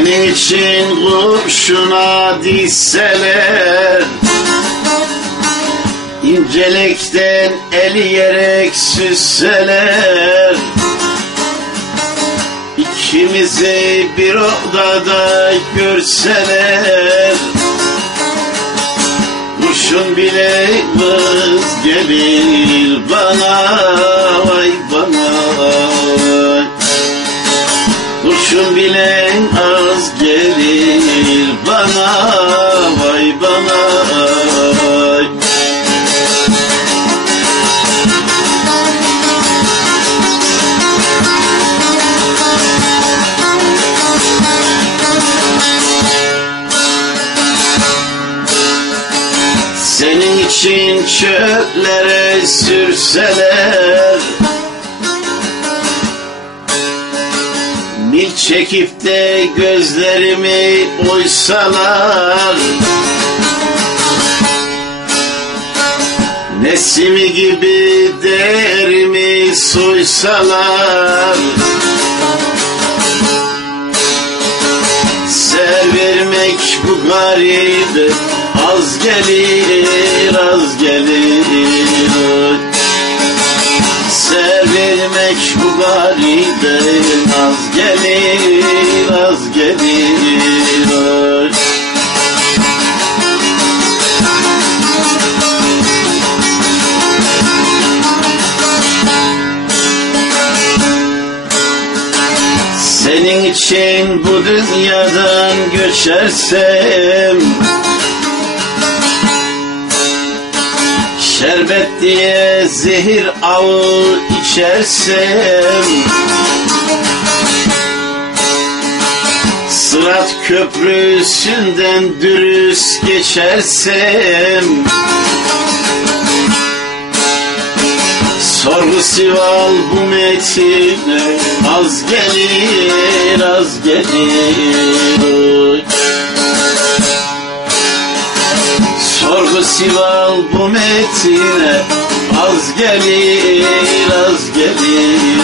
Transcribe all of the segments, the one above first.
için kurşuna dizseler İncelikten eleyerek süsseler İkimizi bir odada görseler Kurşun bile vız gelir bana vay bana. Kurşun bile az gelir bana vay bana Senin için çöllere sürseler çekip de gözlerimi oysalar. Nesimi gibi derimi soysalar. Ser vermek bu garip Az gelir az gelir bu garibe Az gelir az gelir Senin için bu dünyadan göçersem Şerbet diye zehir ağı içersem. Sırat köprüsünden dürüst geçersem. Sorgu sival bu metine Az gelir az gelir Sorgu sival bu metine Az gelir az gelir.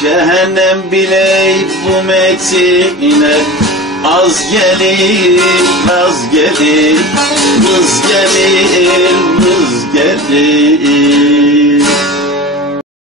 Cehennem bile bu metine Az gelir az gelir. Vız gelir vız gelir